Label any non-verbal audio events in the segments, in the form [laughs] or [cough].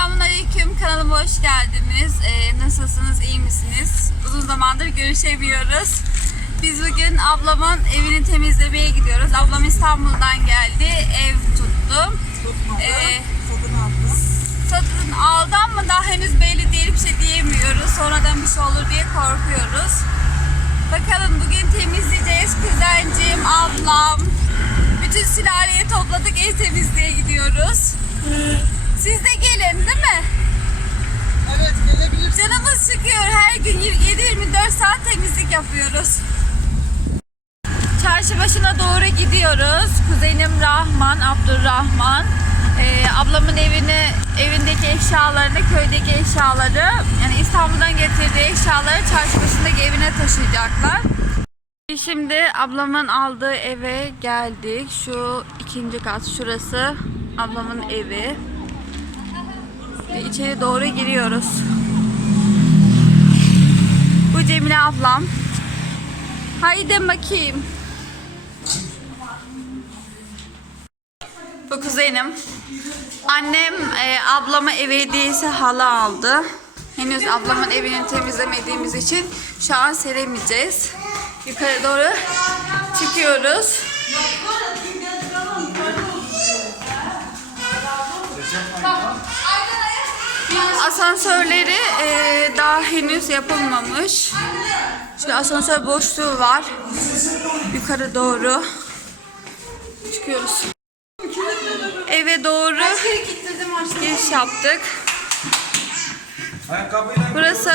Selamun Aleyküm, kanalıma hoş geldiniz. Ee, nasılsınız, iyi misiniz? Uzun zamandır görüşemiyoruz. Biz bugün ablamın evini temizlemeye gidiyoruz. Ablam İstanbul'dan geldi, ev tuttu. Ee, satın aldı ama daha henüz belli değil, bir şey diyemiyoruz. Sonradan bir şey olur diye korkuyoruz. Bakalım bugün temizleyeceğiz. Kuzencim, ablam, bütün sülaleyi topladık, ev temizliğe gidiyoruz. [laughs] Siz de gelin değil mi? Evet gelebilirsin. Canımız çıkıyor. Her gün 7-24 saat temizlik yapıyoruz. Çarşı başına doğru gidiyoruz. Kuzenim Rahman, Abdurrahman. Ee, ablamın evini, evindeki eşyalarını, köydeki eşyaları, yani İstanbul'dan getirdiği eşyaları çarşı başındaki evine taşıyacaklar. Şimdi ablamın aldığı eve geldik. Şu ikinci kat şurası ablamın evi. Ve içeri doğru giriyoruz. Bu Cemile ablam. Haydi bakayım. Bu kuzenim. Annem e, ablama ev hediyesi halı aldı. Henüz ablamın evini temizlemediğimiz için şu an seremeyeceğiz. Yukarı doğru çıkıyoruz. Asansörleri e, daha henüz yapılmamış. Şu asansör boşluğu var. Yukarı doğru çıkıyoruz. Eve doğru giriş yaptık. Burası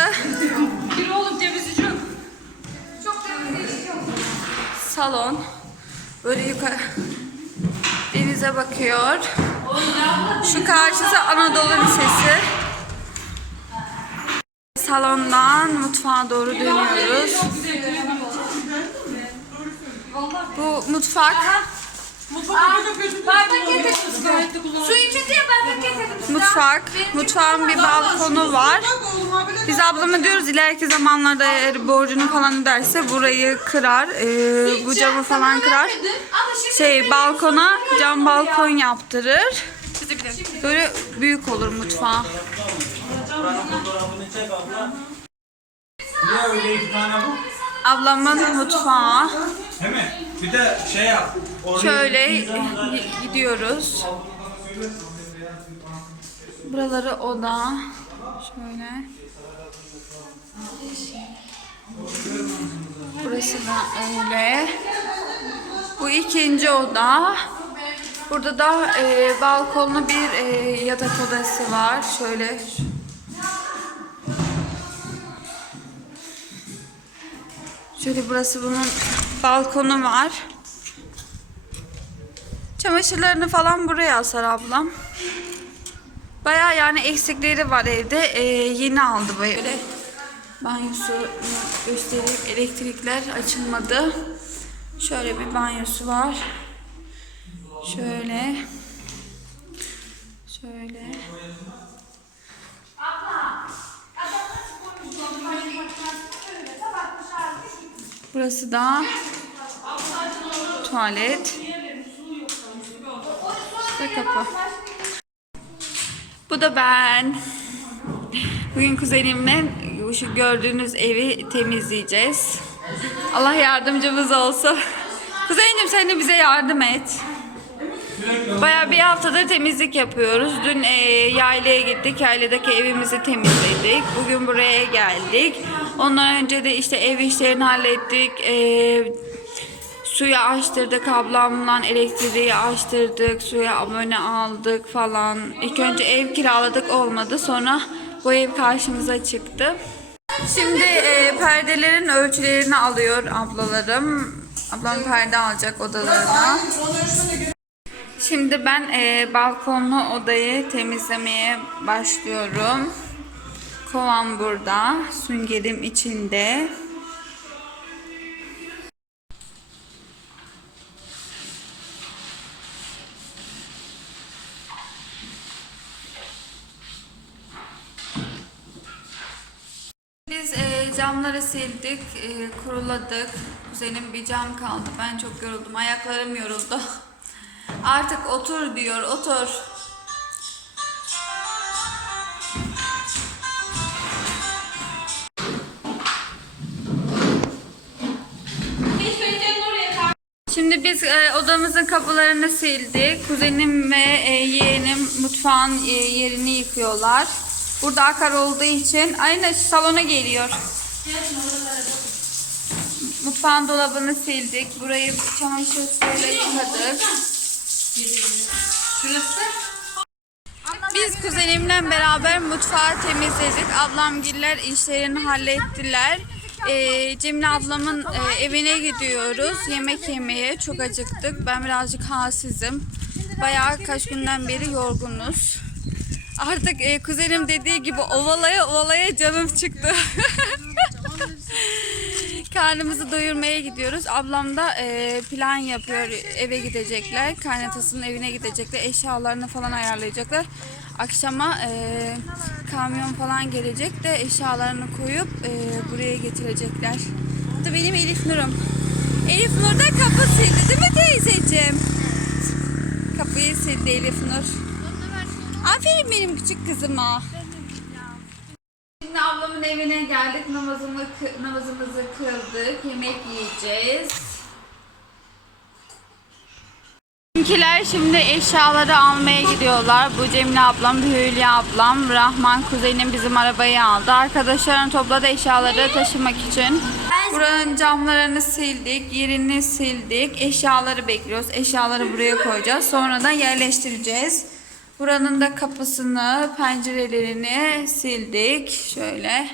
salon. Böyle yukarı denize bakıyor. Şu karşısı Anadolu Lisesi. Salondan mutfağa doğru dönüyoruz. Bu mutfak. Bardak getirdim. Su içince bardak getirdim. Mutfak. Mutfağın bir balkonu var. Biz ablama diyoruz ileriki zamanlarda eğer borcunu falan öderse burayı kırar. ee, bu camı falan kırar. Şey balkona cam balkon yaptırır. Böyle büyük olur mutfağı. Fotoğrafını çek abla. Niye öyle iki tane bu? Ablamın mutfağı. Değil mi? Bir de şey yap. oraya Şöyle gittiğin zaman da- gi- gidiyoruz. Buraları oda. Şöyle. Burası da öyle. Bu ikinci oda. Burada da e, balkonlu bir e, yatak odası var. Şöyle. Şöyle burası bunun balkonu var. Çamaşırlarını falan buraya asar ablam. Baya yani eksikleri var evde. Ee, yeni aldı böyle. Banyosu göstereyim. Elektrikler açılmadı. Şöyle bir banyosu var. Şöyle. Şöyle. Burası da tuvalet. İşte kapı. Bu da ben. Bugün kuzenimle şu gördüğünüz evi temizleyeceğiz. Allah yardımcımız olsun. Kuzenim sen de bize yardım et. Baya bir haftadır temizlik yapıyoruz. Dün e, yaylaya gittik. Yayladaki evimizi temizledik. Bugün buraya geldik. Ondan önce de işte ev işlerini hallettik. E, suyu açtırdık. Ablamla elektriği açtırdık. Suya abone aldık falan. İlk önce ev kiraladık olmadı. Sonra bu ev karşımıza çıktı. Şimdi e, perdelerin ölçülerini alıyor ablalarım. Ablam perde alacak odalarına. Şimdi ben e, balkonlu odayı temizlemeye başlıyorum. Kovan burada, süngerim içinde. Biz e, camları sildik, e, kuruladık. Kuzenim bir cam kaldı. Ben çok yoruldum. Ayaklarım yoruldu. [laughs] Artık otur diyor, otur. Şimdi biz e, odamızın kapılarını sildik. Kuzenim ve e, yeğenim mutfağın e, yerini yıkıyorlar. Burada akar olduğu için aynı salona geliyor. Mutfağın dolabını sildik. Burayı çamaşır suyuyla yıkadık. Şurası. Biz kuzenimle beraber mutfağı temizledik. Ablamgiller işlerini hallettiler. Ee, Cemile ablamın e, evine gidiyoruz. Yemek yemeye çok acıktık. Ben birazcık halsizim. Bayağı kaç günden beri yorgunuz. Artık e, kuzenim dediği gibi ovalaya ovalaya canım çıktı. [laughs] Karnımızı doyurmaya gidiyoruz. Ablam da e, plan yapıyor. Eve gidecekler. Kaynatasının evine gidecekler. Eşyalarını falan ayarlayacaklar. Akşama e, kamyon falan gelecek de eşyalarını koyup e, buraya getirecekler. Bu da benim Elif Nur'um. Elif Nur da kapı sildi değil mi teyzeciğim? Kapıyı sildi Elif Nur. Aferin benim küçük kızıma. Evine geldik. Namazımı, namazımızı kıldık. Yemek yiyeceğiz. Bizimkiler şimdi eşyaları almaya gidiyorlar. Bu Cemile ablam, Hülya ablam, Rahman kuzenim bizim arabayı aldı. Arkadaşlarını topladı eşyaları taşımak için. Buranın camlarını sildik, yerini sildik. Eşyaları bekliyoruz. Eşyaları buraya koyacağız. Sonra da yerleştireceğiz. Buranın da kapısını, pencerelerini sildik. Şöyle.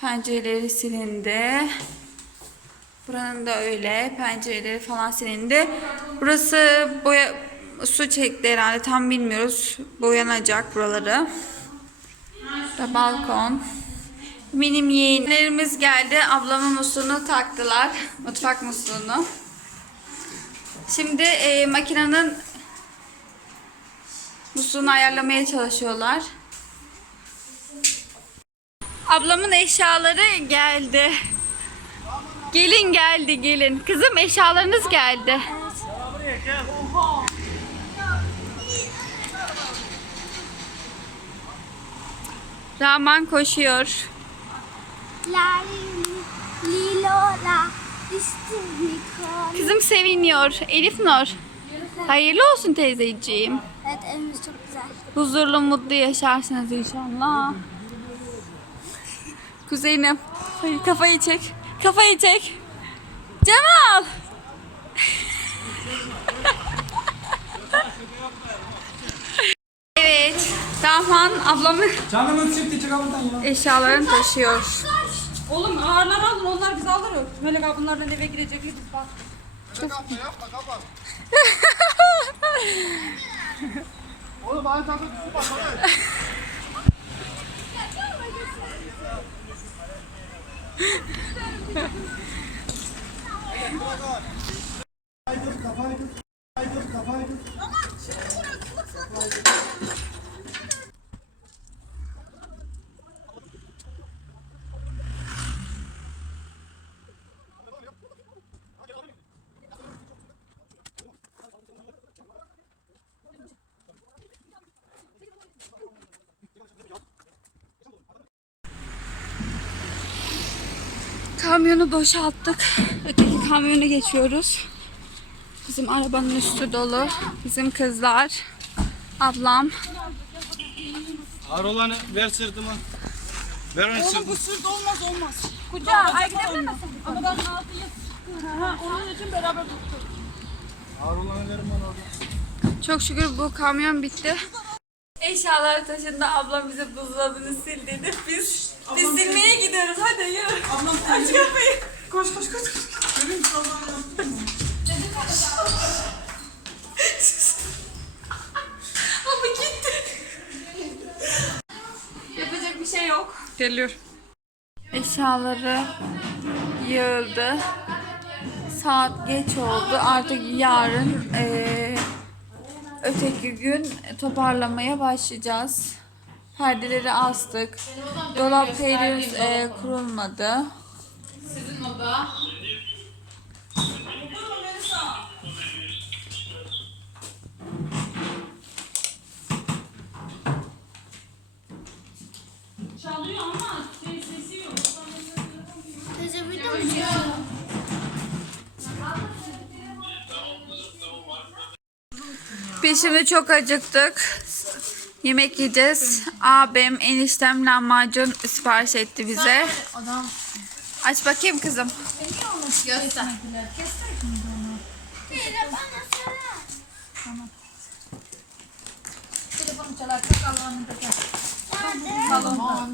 Pencereleri silindi. Buranın da öyle. Pencereleri falan silindi. Burası boya su çekti herhalde. Tam bilmiyoruz. Boyanacak buraları. Da balkon. Benim yeğenlerimiz geldi. Ablamın musluğunu taktılar. Mutfak musluğunu. Şimdi e, makinenin musluğunu ayarlamaya çalışıyorlar. Ablamın eşyaları geldi. Gelin geldi gelin. Kızım eşyalarınız geldi. Rahman koşuyor. Kızım seviniyor. Elif Nur. Hayırlı olsun teyzeciğim. Evet evimiz çok güzel. Huzurlu mutlu yaşarsınız inşallah. Kuzenim. Hayır, kafayı çek. Kafayı çek. Cemal. evet. Rahman ablamın Canımın çıktı çık buradan ya. eşyalarını taşıyor. Oğlum ağırları alın onlar biz alırız. Melek abi bunlardan eve girecekler biz bak. [laughs] Oğlum bana tatlı tutma. Kamyonu boşalttık. Öteki kamyona geçiyoruz. Bizim arabanın üstü dolu. Bizim kızlar. Ablam. Ağır olanı ver sırtıma. Ver onu Oğlum sırtıma. bu sırt olmaz olmaz. Kucağa ay gidebilir misin? Ama ben altıyı Ha, onun için beraber tuttuk. Ağır olanı verin bana orada. Çok şükür bu kamyon bitti. Eşyalar taşındı. Ablam bize buzdolabını sil dedi. Biz, biz silmeye gidiyoruz. Hadi yürü. Ablam Aç kapıyı. koş koş koş. koş. Görüyor musun? Allah'ım yaptın mı? [laughs] Baba gitti. Yapacak bir şey yok. Geliyor. Eşyaları yığıldı. Saat geç oldu. Artık yarın eee, öteki gün toparlamaya başlayacağız. Perdeleri astık. Dolap henüz eee, kurulmadı. Sizin oda. Biz şimdi çok acıktık. Yemek yiyeceğiz. Abim, eniştem lahmacun sipariş etti bize. Aç bakayım kızım. göster. Telefonu da gel. Salonda.